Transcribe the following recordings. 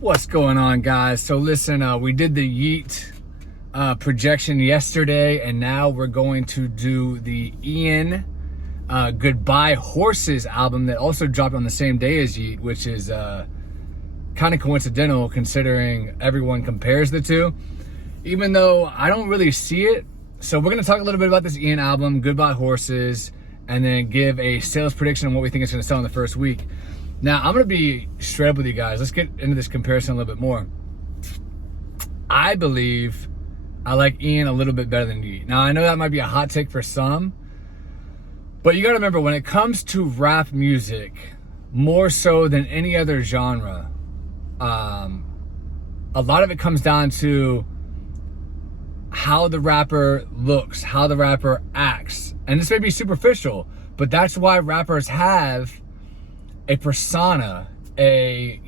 What's going on, guys? So listen, we did the Yeat projection yesterday, and now we're going to do the Ian Goodbye Horses album that also dropped on the same day as Yeat, which is kind of coincidental considering everyone compares the two, even though I don't really see it. So we're going to talk a little bit about this Ian album, Goodbye Horses, and then give a sales prediction on what we think it's going to sell in the first week. Now, I'm going to be straight up with you guys. Let's get into this comparison a little bit more. I believe I like Ian a little bit better than Yeat. Now, I know that might be a hot take for some, but you got to remember, when it comes to rap music, more so than any other genre, a lot of it comes down to how the rapper looks, how the rapper acts. And this may be superficial, but that's why rappers have a persona, a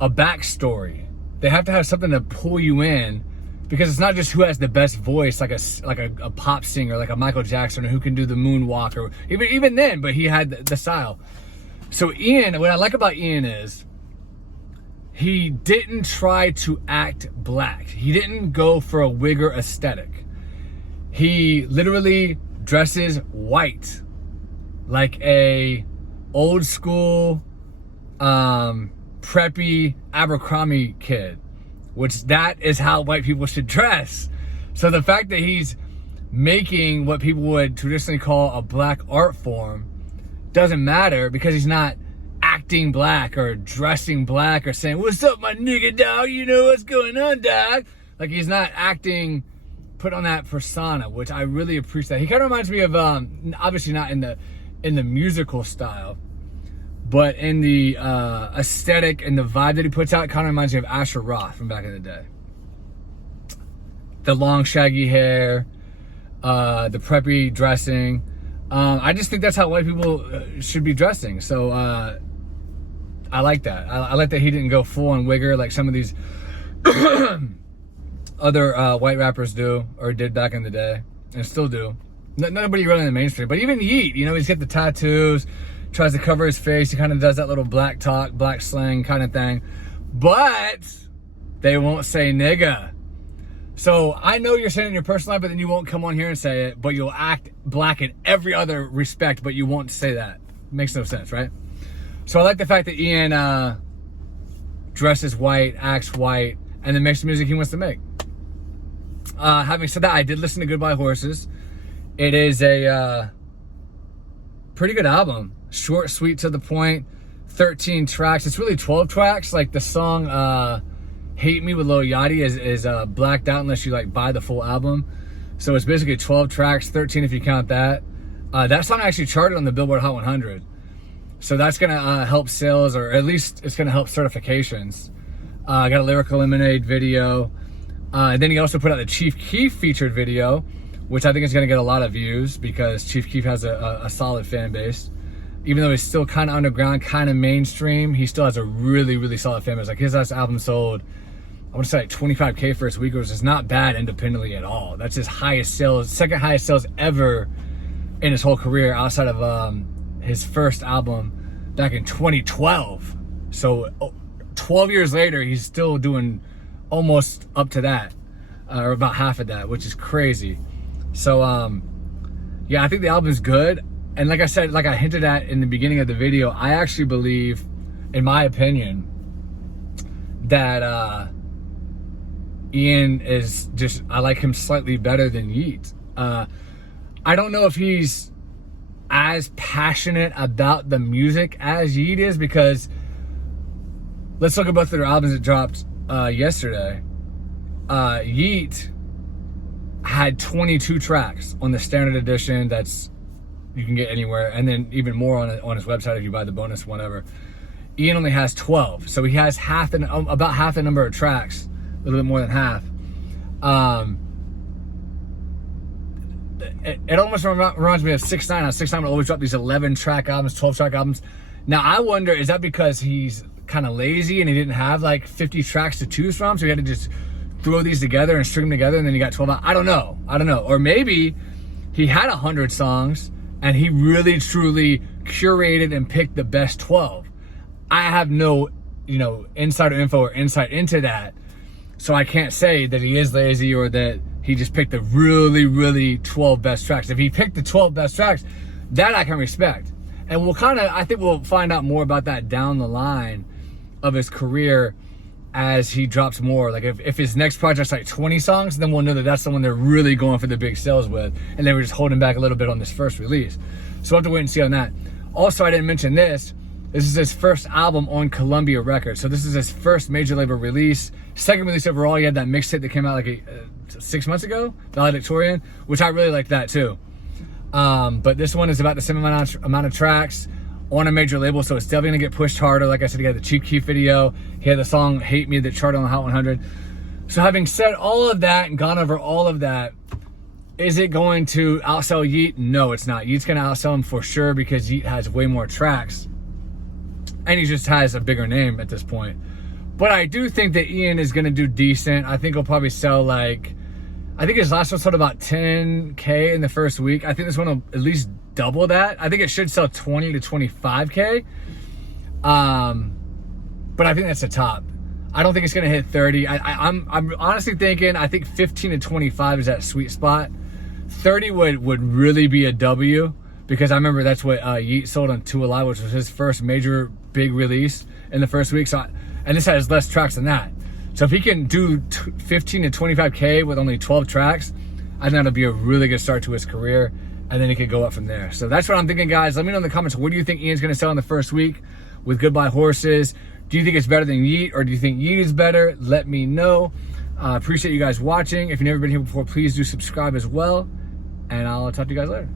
backstory. They have to have something to pull you in, because it's not just who has the best voice, like a pop singer, like a Michael Jackson, or who can do the moonwalk, or even then, but he had the style. So Ian, what I like about Ian is he didn't try to act black. He didn't go for a wigger aesthetic. He literally dresses white, like a old school preppy Abercrombie kid, which that is how white people should dress. So the fact that he's making what people would traditionally call a black art form doesn't matter, because he's not acting black or dressing black or saying, "What's up, my nigga, dog? You know what's going on, dog?" Like, he's not acting, put on that persona, which I really appreciate. He kind of reminds me of, obviously not in the musical style, but in the aesthetic and the vibe that he puts out, kind of reminds me of Asher Roth from back in the day. The long shaggy hair, the preppy dressing. I just think that's how white people should be dressing. So I like that. I like that he didn't go full on wigger like some of these other white rappers do, or did back in the day, and still do. Nobody really in the mainstream, but even Yeat, he's got the tattoos, tries to cover his face. He kind of does that little black talk, black slang kind of thing, but they won't say nigga. So I know you're saying it in your personal life, but then you won't come on here and say it, but you'll act black in every other respect, but you won't say that. Makes no sense, right? So I like the fact that Ian dresses white, acts white, and then makes the music he wants to make. Having said that, I did listen to Goodbye Horses. It is a pretty good album. Short, sweet, to the point. 13 tracks. It's really 12 tracks. Like the song Hate Me with Lil Yachty is blacked out unless you buy the full album. So it's basically 12 tracks, 13 if you count that. That song actually charted on the Billboard Hot 100. So that's going to help sales, or at least it's going to help certifications. I got a Lyrical Lemonade video. And then he also put out the Chief Keef featured video, which I think is going to get a lot of views, because Chief Keef has a solid fan base. Even though he's still kind of underground, kind of mainstream, he still has a really, really solid fan base. Like, his last album sold, I want to say, like 25K for its week, which is not bad independently at all. That's his highest sales, second highest sales ever in his whole career, outside of his first album back in 2012. So 12 years later, he's still doing almost up to that, or about half of that, which is crazy. So yeah, I think the album's good. And like I said, like I hinted at in the beginning of the video, I actually believe, in my opinion, that Ian is just, I like him slightly better than Yeat. I don't know if he's as passionate about the music as Yeat is, because let's look at both of their albums that dropped yesterday. Yeat had 22 tracks on the standard edition that's you can get anywhere, and then even more on his website if you buy the bonus, whatever. Ian only has 12, so he has about half the number of tracks, a little bit more than half. It almost reminds me of 6ix9ine. How 6ix9ine will always drop these 11-track albums, 12-track albums. Now I wonder, is that because he's kind of lazy and he didn't have like 50 tracks to choose from, so he had to just throw these together and string them together, and then he got 12 out? I don't know. Or maybe he had 100 songs and he really truly curated and picked the best 12. I have no you know, insider info or insight into that. So I can't say that he is lazy or that he just picked the really 12 best tracks. If he picked the 12 best tracks, that I can respect. And I think we'll find out more about that down the line of his career as he drops more. Like if his next project's like 20 songs, then we'll know that that's the one they're really going for the big sales with, and they were just holding back a little bit on this first release. So we'll have to wait and see on that. Also, I didn't mention this. This is his first album on Columbia Records. So this is his first major label release. Second release overall. He had that mixtape that came out like 6 months ago, Valedictorian, which I really liked that too. But this one is about the same amount of tracks on a major label, so it's definitely gonna get pushed harder. Like I said, he had the Cheap Key video. He had the song Hate Me that charted on the Hot 100. So having said all of that and gone over all of that, is it going to outsell Yeat? No, it's not. Yeat's gonna outsell him for sure because Yeat has way more tracks. And he just has a bigger name at this point. But I do think that Ian is gonna do decent. I think he'll probably sell I think his last one sold about 10K in the first week. I think this one will at least double that. I think it should sell 20 to 25K. But I think that's the top. I don't think it's gonna hit 30. I'm honestly thinking, I think 15 to 25 is that sweet spot. 30 would really be a W, because I remember that's what Yeat sold on To Alive, which was his first major big release in the first week. And this has less tracks than that. So if he can do 15 to 25K with only 12 tracks, I think that'll be a really good start to his career, and then he could go up from there. So that's what I'm thinking, guys. Let me know in the comments, what do you think Ian's gonna sell in the first week with Goodbye Horses? Do you think it's better than Yeat, or do you think Yeat is better? Let me know. Appreciate you guys watching. If you've never been here before, please do subscribe as well, and I'll talk to you guys later.